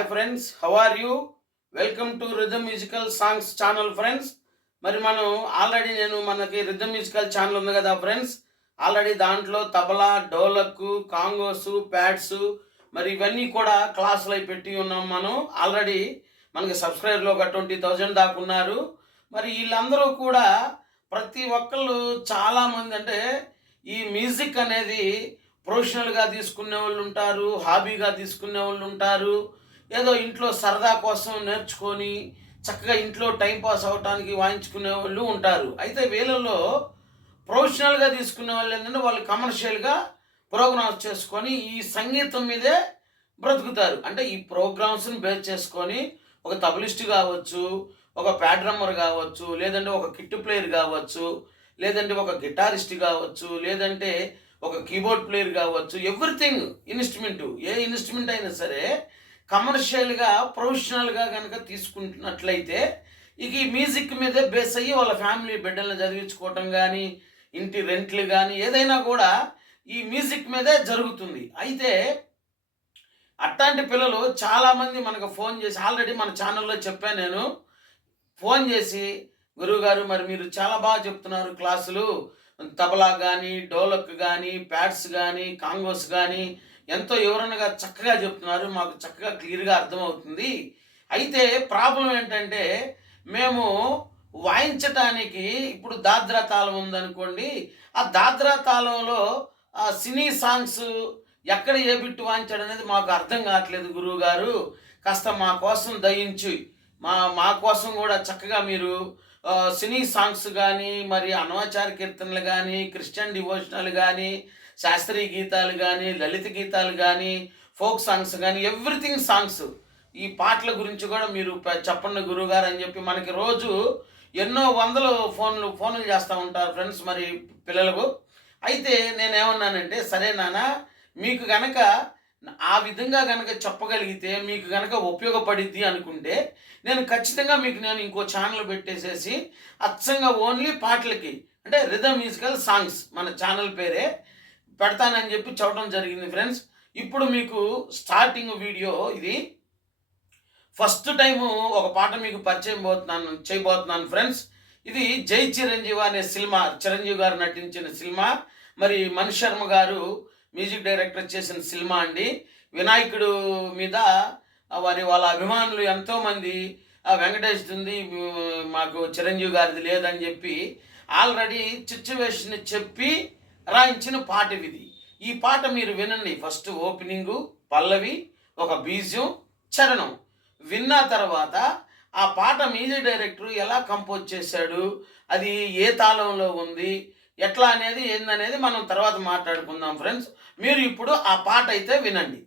Hi friends, how are you? Welcome to rhythm musical songs channel friends. మరి మనం already మనకి rhythm musical channel ఉంది కదా friends. Already దాంట్లో తబలా, డోలక్కు, కాంగోసు, ప్యాడ్స్ మరి ఇవన్నీ కూడా క్లాసులు అయి పెట్టి ఉన్నాం. మనం ఆల్రెడీ మనకి సబ్స్క్రైబర్లు ఒక 20,000 దాకా ఉన్నారు. మరి వీళ్ళందరూ కూడా ప్రతి ఒక్కళ్ళు చాలామంది అంటే ఈ మ్యూజిక్ అనేది ప్రొఫెషనల్గా తీసుకునే వాళ్ళు ఉంటారు, హాబీగా తీసుకునే వాళ్ళు ఉంటారు, ఏదో ఇంట్లో సరదా కోసం నేర్చుకొని చక్కగా ఇంట్లో టైంపాస్ అవ్వటానికి వాయించుకునే వాళ్ళు ఉంటారు. అయితే వీళ్ళలో ప్రొఫెషనల్గా తీసుకునే వాళ్ళు ఏంటంటే వాళ్ళు కమర్షియల్గా ప్రోగ్రామ్స్ చేసుకొని ఈ సంగీతం మీదే బ్రతుకుతారు. అంటే ఈ ప్రోగ్రామ్స్ని బేస్ చేసుకొని ఒక తబలిస్ట్ కావచ్చు, ఒక ప్యాడ్ డ్రమ్మర్ కావచ్చు, లేదంటే ఒక కిట్ ప్లేయర్ కావచ్చు, లేదంటే ఒక గిటారిస్ట్ కావచ్చు, లేదంటే ఒక కీబోర్డ్ ప్లేయర్ కావచ్చు, ఎవ్రీథింగ్ ఇన్స్ట్రుమెంటు ఏ ఇన్స్ట్రుమెంట్ అయినా సరే కమర్షియల్గా ప్రొఫెషనల్గా కనుక తీసుకుంటున్నట్లయితే ఇక ఈ మ్యూజిక్ మీదే బేస్ అయ్యి వాళ్ళ ఫ్యామిలీ బిడ్డలను చదివించుకోవటం కానీ, ఇంటి రెంట్లు కానీ ఏదైనా కూడా ఈ మ్యూజిక్ మీదే జరుగుతుంది. అయితే అట్లాంటి పిల్లలు చాలామంది మనకు ఫోన్ చేసి ఆల్రెడీ మన ఛానల్లో చెప్పాను నేను. ఫోన్ చేసి, గురువుగారు మరి మీరు చాలా బాగా చెప్తున్నారు క్లాసులు, తబలా కానీ, డోలక్ కానీ, ప్యాడ్స్ కానీ, కాంగోస్ కానీ ఎంతో వివరణగా చక్కగా చెప్తున్నారు, మాకు చక్కగా క్లియర్గా అర్థమవుతుంది. అయితే ప్రాబ్లం ఏంటంటే మేము వాయించటానికి ఇప్పుడు దాద్రా తాళం ఉందనుకోండి, ఆ దాద్రా తాళంలో సినీ సాంగ్స్ ఎక్కడ ఏ బిట్టు వాయించాడు అనేది మాకు అర్థం కావట్లేదు గురువుగారు, కాస్త మా కోసం దయించి మా కోసం కూడా చక్కగా మీరు సినీ సాంగ్స్ కానీ, మరి అన్నమాచార కీర్తనలు కానీ, క్రిస్టియన్ డివోషనల్ కానీ, శాస్త్రీయ గీతాలు కానీ, లలిత గీతాలు కానీ, ఫోక్ సాంగ్స్ కానీ, ఎవ్రీథింగ్ సాంగ్స్ ఈ పాటల గురించి కూడా మీరు చెప్పండి గురువుగారు అని చెప్పి మనకి రోజు ఎన్నో వందలు ఫోన్లు చేస్తూ ఉంటారు ఫ్రెండ్స్ మరి పిల్లలకు. అయితే నేనేమన్నానంటే, సరే నాన్న మీకు గనక ఆ విధంగా గనక చెప్పగలిగితే మీకు గనక ఉపయోగపడిద్ది అనుకుంటే నేను ఖచ్చితంగా మీకు ఇంకో ఛానల్ పెట్టేసేసి అచ్చంగా ఓన్లీ పాటలకి అంటే రిథమ్ మ్యూజికల్ సాంగ్స్ మన ఛానల్ పేరే పెడతానని చెప్పి చెప్పడం జరిగింది ఫ్రెండ్స్. ఇప్పుడు మీకు స్టార్టింగ్ వీడియో ఇది. ఫస్ట్ టైము ఒక పాట మీకు పరిచయం చేయబోతున్నాను ఫ్రెండ్స్. ఇది జై చిరంజీవి అనే సినిమా, చిరంజీవి గారు నటించిన సినిమా, మరి మణి శర్మ గారు మ్యూజిక్ డైరెక్టర్ చేసిన సినిమా అండి. వినాయకుడు మీద వాళ్ళ అభిమానులు ఎంతోమంది వెంకటేష్ ఉంది మాకు చిరంజీవి గారిది లేదని చెప్పి ఆల్రెడీ సిచ్యువేషన్ చెప్పి రాయించిన పాట ఇది. ఈ పాట మీరు వినండి. ఫస్ట్ ఓపెనింగు, పల్లవి, ఒక బీజం, చరణం విన్న తర్వాత ఆ పాట మ్యూజిక్ డైరెక్టర్ ఎలా కంపోజ్ చేశాడు, అది ఏ తాళంలో ఉంది, ఎట్లా అనేది ఏందనేది మనం తర్వాత మాట్లాడుకుందాం ఫ్రెండ్స్. మీరు ఇప్పుడు ఆ పాట అయితే వినండి.